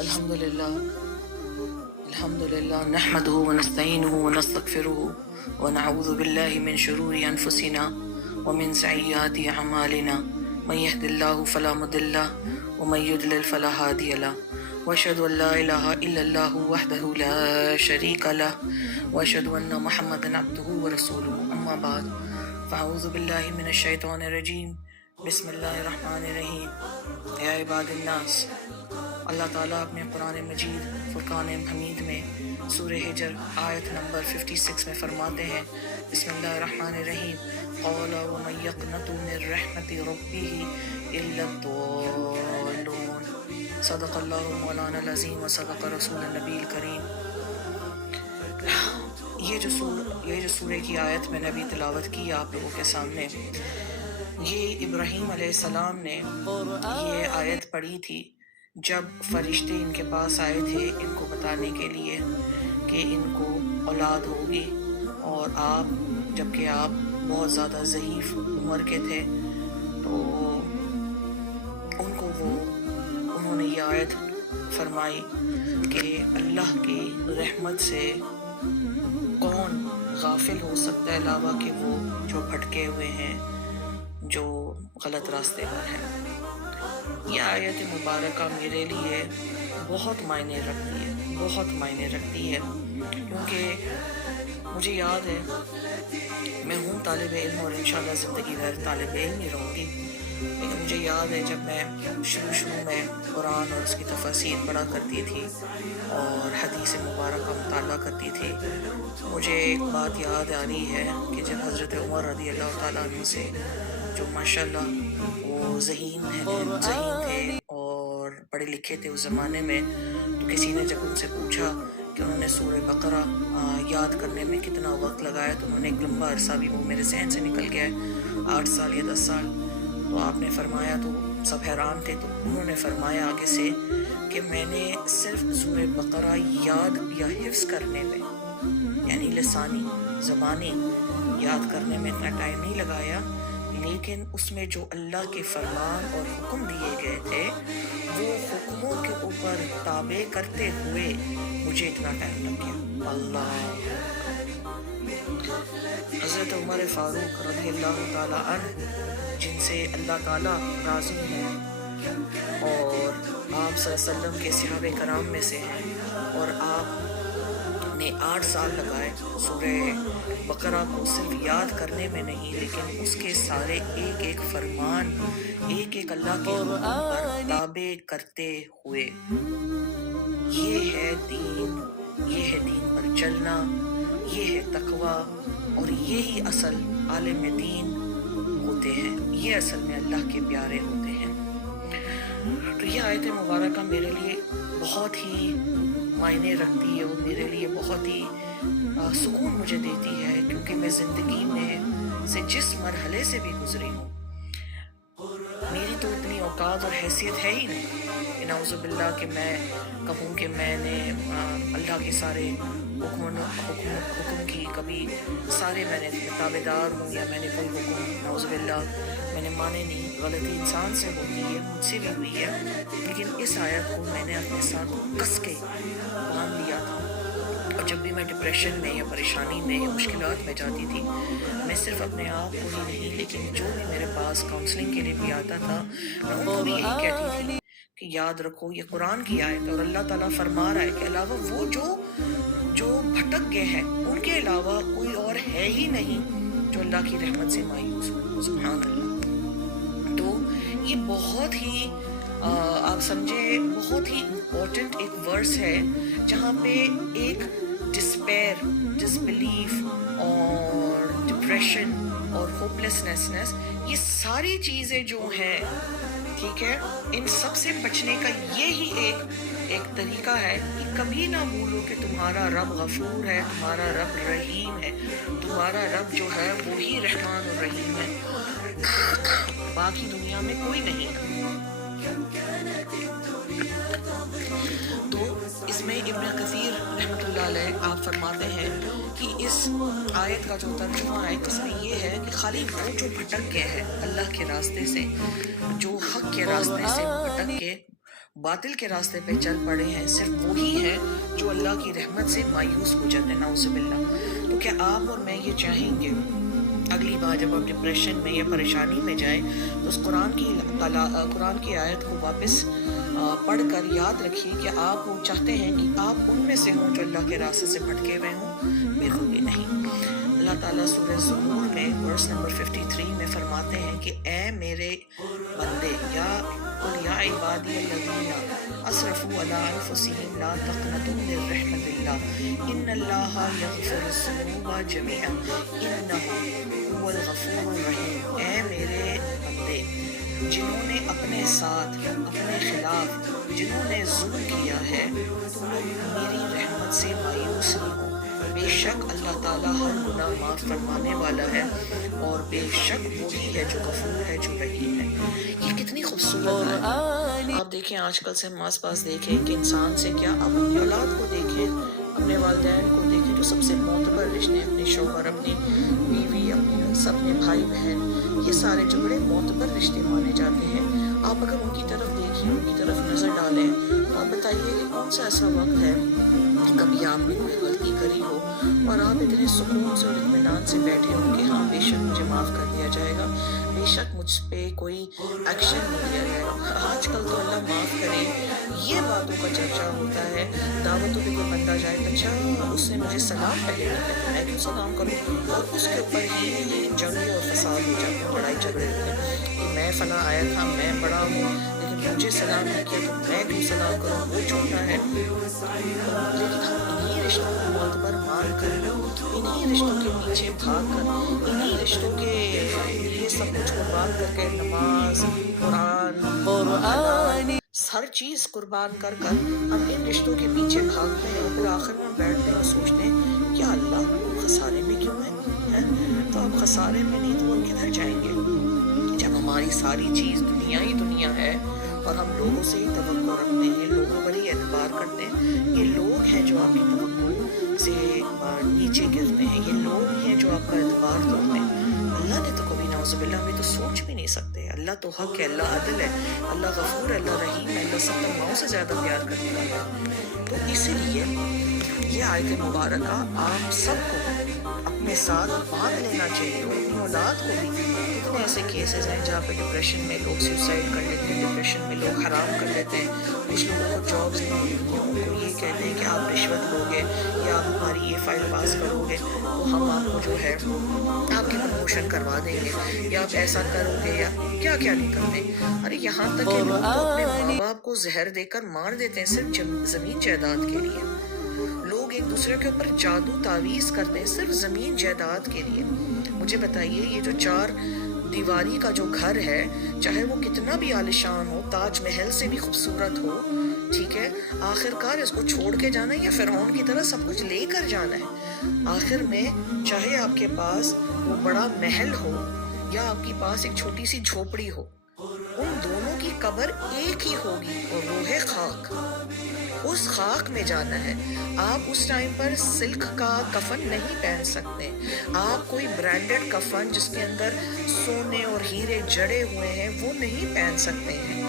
الحمد لله الحمد لله نحمده ونستعينه ونستغفره ونعوذ بالله من شرور أنفسنا ومن سيئات أعمالنا من يهد الله فلا مضل له ومن يضلل فلا هادي له وأشهد أن لا إله إلا الله وحده لا شريك له وأشهد أن محمدا عبده ورسوله أما بعد فأعوذ بالله من الشيطان الرجيم بسم الله الرحمن الرحیم. یا عباد الناس، اللہ تعالیٰ اپنے قرآن مجید فرقان حمید میں سورہ ہجر آیت نمبر 56 میں فرماتے ہیں بسم اللہ الرحمن الرحیم قال ومن يقنط من رحمت ربه الا الضالون. صدق اللہ مولانا العظیم و صدق رسول النبی الکریم. یہ جو سورہ کی آیت میں نے ابھی تلاوت کی آپ لوگوں کے سامنے، یہ ابراہیم علیہ السلام نے یہ آیت پڑھی تھی جب فرشتے ان کے پاس آئے تھے ان کو بتانے کے لیے کہ ان کو اولاد ہوگی، اور جبکہ آپ بہت زیادہ ضعیف عمر کے تھے، تو انہوں نے یہ آیت فرمائی کہ اللہ کی رحمت سے کون غافل ہو سکتا ہے علاوہ کہ وہ جو بھٹکے ہوئے ہیں، جو غلط راستے پر ہیں. یہ آیت مبارکہ میرے لیے بہت معنی رکھتی ہے کیونکہ مجھے یاد ہے میں ہوں طالب علم اور انشاءاللہ زندگی بھر طالب علم ہی رہوں گی، لیکن مجھے یاد ہے جب میں شروع میں قرآن اور اس کی تفاسیر پڑھا کرتی تھی اور حدیث مبارکہ مطالعہ کرتی تھی، مجھے ایک بات یاد آ رہی ہے کہ جب حضرت عمر رضی اللہ تعالیٰ عنہ سے، جو ماشاءاللہ وہ ذہین تھے اور پڑھے لکھے تھے اس زمانے میں، تو کسی نے جب ان سے پوچھا کہ انہوں نے سورہ بقرہ یاد کرنے میں کتنا وقت لگایا، تو انہوں نے ایک لمبا عرصہ بھی وہ میرے ذہن سے نکل گیا ہے 8 سال یا 10 سال. تو آپ نے فرمایا، تو سب حیران تھے، تو انہوں نے فرمایا آگے سے کہ میں نے صرف سورہ بقرہ یاد یا حفظ کرنے میں، یعنی لسانی زبانی یاد کرنے میں اتنا ٹائم نہیں لگایا، لیکن اس میں جو اللہ کے فرمان اور حکم دیے گئے تھے وہ حکموں کے اوپر تابع کرتے ہوئے مجھے اتنا ٹائم لگ گیا. اللہ. حضرت عمر فاروق رضی اللہ تعالیٰ عنہ، جن سے اللہ تعالیٰ راضی ہیں اور آپ صلی اللہ علیہ وسلم کے صحابہ کرام میں سے ہیں، اور آپ نے 8 سال لگائے سورہ بقرہ کو صرف یاد کرنے میں نہیں، لیکن اس کے سارے ایک فرمان، ایک اللہ کے حکم پر تابع کرتے ہوئے. یہ ہے دین پر چلنا، یہ ہے تقویٰ، اور یہی اصل عالم دین ہوتے ہیں، یہ اصل میں اللہ کے پیارے ہوتے ہیں. تو یہ آیت مبارکہ میرے لیے بہت ہی معنی رکھتی ہے اور میرے لیے بہت ہی سکون مجھے دیتی ہے، کیونکہ میں زندگی میں سے جس مرحلے سے بھی گزری ہوں، میری تو اتنی اوقات اور حیثیت ہے ہی نہیں کہ نعوذ باللہ کہ میں کہوں کہ میں نے اللہ کے سارے حکم کی کبھی سارے میں نے تابع دار ہوں، یا میں نے کوئی حکم نعوذ باللہ میں نے مانے نہیں. غلطی انسان سے ہوتی ہے، مجھ سے بھی ہوئی ہے، لیکن اس آیت کو میں نے اپنے ساتھ کس کے باندھ لیا تھا. اور جب بھی میں ڈپریشن میں یا پریشانی میں یا مشکلات میں جاتی تھی، میں صرف اپنے آپ کو ہی نہیں، لیکن جو بھی میرے پاس کاؤنسلنگ کے لیے بھی آتا تھا، میں ان کو بھی یہی کہتی تھی کہ یاد رکھو یہ قرآن کی آیت ہے اور اللہ تعالیٰ فرما رہا ہے کہ علاوہ وہ جو بھٹک گئے ہیں ان کے علاوہ کوئی اور ہے ہی نہیں جو اللہ کی رحمت سے مایوس ہو. سبحان اللہ. تو یہ بہت ہی آپ سمجھے بہت ہی امپورٹنٹ ایک ورس ہے جہاں پہ ایک ڈسپیر، ڈسبلیف اور ڈپریشن اور ہوپلیسنس، یہ ساری چیزیں جو ہیں، ٹھیک ہے، ان سب سے بچنے کا یہی ایک طریقہ ہے کہ کبھی نہ بھولو کہ تمہارا رب غفور ہے، تمہارا رب رحیم ہے، تمہارا رب جو ہے وہی رحمان اور رحیم ہے، باقی دنیا میں کوئی نہیں. تو اس میں ابن کثیر رحمۃ اللہ علیہ آپ فرماتے ہیں کہ اس آیت کا جو ترجمہ ہے اس میں یہ ہے کہ خالی وہ جو بھٹک گئے ہیں اللہ کے راستے سے، جو حق کے راستے سے بھٹک کے باطل کے راستے پہ چل پڑے ہیں، صرف وہی ہیں جو اللہ کی رحمت سے مایوس ہو جاتے ہیں، نعوذ باللہ۔ تو کیا آپ اور میں یہ چاہیں گے اگلی بار جب آپ ڈپریشن میں یا پریشانی میں جائیں تو اس قرآن کی آیت کو واپس پڑھ کر یاد رکھیے کہ آپ وہ چاہتے ہیں کہ آپ ان میں سے ہوں جو اللہ کے راستے سے بھٹکے ہوئے ہوں؟ بالکل بھی نہیں۔ اللہ تعالیٰ سورہ زمر میں ورس نمبر 53 میں فرماتے ہیں کہ اے میرے بندے، قل یا عبادی الذین اسرفوا علی انفسہم لا تقنطوا من رحمت اللہ ان اللہ یغفر الذنوب جميعا انہ هو الغفور الرحیم۔ اے میرے بندے، جنہوں نے اپنے ساتھ اپنے خلاف جنہوں نے ظلم کیا ہے، تم لوگ میری رحمت سے مایوس نہیں ہو، بے شک اللہ تعالیٰ ہر گناہ معاف فرمانے والا ہے اور بے شک وہی ہے جو غفور ہے، جو رحیم ہے۔ یہ کتنی خوبصورت ہے۔ آپ دیکھیں آج کل سے ہم آس پاس دیکھیں کہ انسان سے کیا، آپ اپنی اولاد کو دیکھیں، اپنے والدین کو دیکھیں جو سب سے معتبر رشتے، اپنے شوہر، اپنی بیوی، اپنے بھائی بہن، یہ سارے جو بڑے معتبر رشتے مانے جاتے ہیں، آپ اگر ان کی طرف دیکھیں، ان کی طرف نظر ڈالیں تو آپ بتائیے کہ کون سا ایسا وقت ہے کبھی آپ نے کوئی غلطی کری ہو اور آپ اتنے سکون سے اور اطمینان سے بیٹھے ہوں کہ ہاں بے شک مجھے معاف کر دیا جائے گا، بے شک مجھ پہ کوئی ایکشن نہیں لیا جائے گا۔ آج کل تو اللہ معاف کرے یہ باتوں کا چرچا ہوتا ہے، دعوتوں پہ کوئی بندہ جائے تو اچھا اس نے مجھے سلام پہلے نہیں کیا، میں کیوں سلام کروں، اور اس کے اوپر ہی جنگ اور فساد ہو جاتے ہیں، لڑائی جھگڑے ہوتے ہیں کہ میں فلاں آیا تھا، میں بڑا ہوں لیکن مجھے سلام نہیں کیا تو میں کیوں سلام کروں، وہ چھوٹا ہے۔ لیکن ہم انہی رشتوں کو معتبر مان کر، انہی رشتوں کے پیچھے بھاگ کر، انہی رشتوں کے لیے سب کچھ قربان کر کے، نماز، قرآن، ہر چیز قربان کر کر ہم ان رشتوں کے پیچھے بھاگتے ہیں اور پھر آخر میں بیٹھتے ہیں اور سوچتے ہیں کیا اللہ خسارے میں کیوں ہے؟ تو آپ خسارے میں نہیں تو ہم کدھر جائیں گے جب ہماری ساری چیز دنیا ہی دنیا ہے اور ہم لوگوں سے ہی توقع رکھتے ہیں، لوگوں پر ہی اعتبار کرتے ہیں؟ یہ لوگ ہیں جو آپ کی توقع سے نیچے گرتے ہیں، یہ لوگ ہی ہیں جو آپ کا اعتبار توڑتے ہیں۔ اللہ نے تو کبھی نعوذ باللہ ہمیں تو سوچ بھی نہیں سکتے۔ اللہ تو حق ہے، اللہ عدل ہے، اللہ غفور ہے، اللہ رحیم ہے، اللہ سب تمام سے زیادہ پیار کرنے والا ہے۔ تو اسی لیے یہ آیت مبارکہ آپ سب کو اپنے ساتھ باندھ لینا چاہیے اور اپنی اولاد کو بھی۔ کتنے ایسے کیسز ہیں جہاں پہ ڈپریشن میں لوگ سوسائڈ کر لیتے ہیں، ڈپریشن میں لوگ حرام کر لیتے ہیں، کچھ لوگوں کو جابس نہیں ملتی ہیں، ان کو یہ کہتے ہیں کہ آپ رشوت لو گے یا آپ ہماری یہ فائل پاس کرو گے تو ہم آپ کو جو ہے آپ کی پروموشن کروا دیں گے، یا آپ ایسا کرو گے یا کیا کیا نہیں کرتے۔ ارے یہاں تک کہ لوگ تو اپنے ماں باپ کو زہر دے کر مار دیتے ہیں صرف زمین جائیداد کے لیے۔ لوگ ایک دوسرے کے اوپر جادو تعویذ کرتے ہیں صرف زمین جائیداد کے لیے۔ مجھے بتائیے یہ جو 4 دیواری کا جو گھر ہے، چاہے وہ کتنا بھی عالیشان ہو، تاج محل سے بھی خوبصورت ہو، ٹھیک ہے، آخر کار اس کو چھوڑ کے جانا ہے یا فرعون کی طرح سب کچھ لے کر جانا ہے؟ آخر میں چاہے آپ کے پاس وہ بڑا محل ہو یا آپ کے پاس ایک چھوٹی سی جھوپڑی ہو، ان دونوں کی قبر ایک ہی ہوگی اور وہ ہے خاک۔ اس خاک میں جانا ہے۔ آپ اس ٹائم پر سلک کا کفن نہیں پہن سکتے، آپ کوئی برانڈڈ کفن جس کے اندر سونے اور ہیرے جڑے ہوئے ہیں وہ نہیں پہن سکتے ہیں۔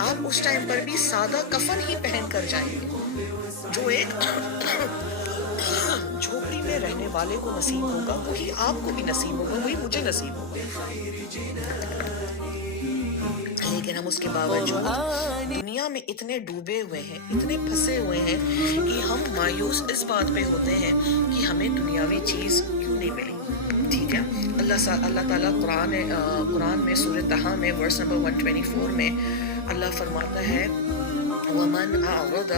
آپ اس ٹائم پر بھی سادہ کفن ہی پہن کر جائیں گے، جو ایک جھوپڑی میں رہنے والے کو نصیب ہوگا وہی آپ کو بھی نصیب ہوگا، وہی مجھے نصیب ہوگا۔ لیکن ہم اس کے باوجود دنیا میں اتنے ڈوبے ہوئے ہیں، اتنے پھنسے ہوئے ہیں کہ ہم مایوس اس بات پہ ہوتے ہیں کہ ہمیں دنیاوی چیز کیوں نہیں ملی، ٹھیک ہے۔ اللہ تعالیٰ قرآن میں سورہ طٰہٰ میں ورس نمبر 124 میں اللہ فرماتا ہے وَمَنْ أَعْرَضَ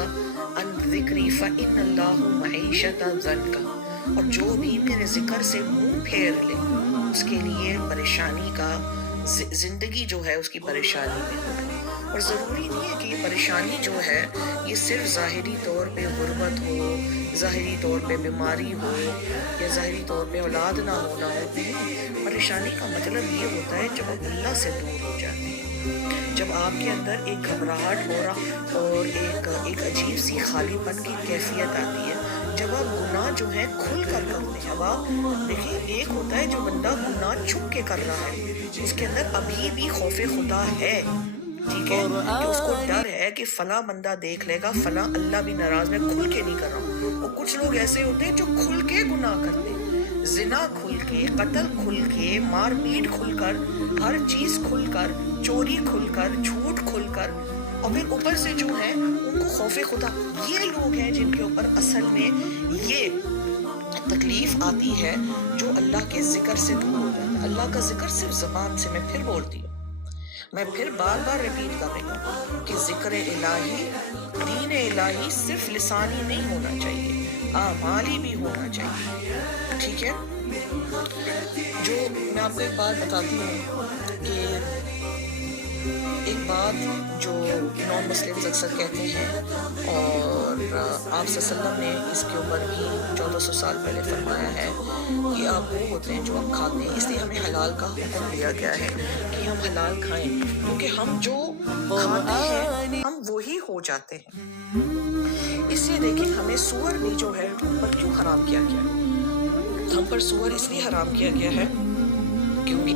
عَنْ ذِكْرِي فَإِنَّ اللَّهُ مَعِيشَةً ضَنْكًا، اور جو بھی میرے ذکر سے منہ پھیر لے اس کے لیے پریشانی کا زندگی جو ہے اس کی پریشانی میں ہو۔ اور ضروری نہیں ہے کہ یہ پریشانی جو ہے یہ صرف ظاہری طور پہ غربت ہو، ظاہری طور پہ بیماری ہو یا ظاہری طور پہ اولاد نہ ہونا ہو۔ نہیں، پریشانی کا مطلب یہ ہوتا ہے جب آپ اللہ سے دور ہو جاتے ہیں، جب آپ کے اندر ایک گھبراہٹ ہو رہا اور ایک عجیب سی خالی پن کی کیفیت آتی ہے، جب آپ گناہ جو ہے کھل کر کرتے ہیں۔ اب آپ دیکھیں، ایک ہوتا ہے جو بندہ گناہ چھپ کے کر رہا ہے، اس کے اندر ابھی بھی خوف خدا ہے، ٹھیک ہے، کہ اس کو ڈر ہے ہے کہ فلاں بندہ دیکھ لے گا، فلاں اللہ بھی ناراض، میں کھل کے نہیں کر رہا ہوں. اور کچھ لوگ ایسے ہوتے ہیں جو کھل کے گناہ کرتے ہیں، زنا کھل کے، قتل کھل کے، مار پیٹ کھل کر، ہر چیز کھل کر، چوری کھل کر، جھوٹ کھل کر، اور پھر اوپر سے جو ہے ان کو خوف خدا. یہ لوگ ہیں جن کے اوپر اصل میں یہ تکلیف آتی ہے، جو اللہ کے ذکر سے دور ہو جاتا ہے. اللہ کا ذکر صرف زبان سے، میں پھر بولتی ہوں، میں پھر بار بار ریپیٹ کر رہی ہوں کہ ذکر الہی، دین الہی صرف لسانی نہیں ہونا چاہیے، اعمالی بھی ہونا چاہیے. ٹھیک ہے؟ جو میں آپ کو ایک بات بتاتی ہوں کہ ایک بات جو نان مسلمز اکثر کہتے ہیں، اور آپ صلی اللہ علیہ وسلم نے اس کے اوپر بھی 1400 سال پہلے فرمایا ہے کہ آپ وہ ہوتے ہیں جو آپ کھاتے ہیں. اس لیے ہمیں حلال کا حکم دیا گیا ہے کہ ہم حلال کھائیں، کیونکہ ہم جو کھاتے ہیں ہم وہی ہو جاتے ہیں. اس لیے دیکھیں، ہمیں سور بھی جو ہے ہم پر کیوں حرام کیا گیا ہے؟ ہم پر سور اس لیے حرام کیا گیا ہے کیونکہ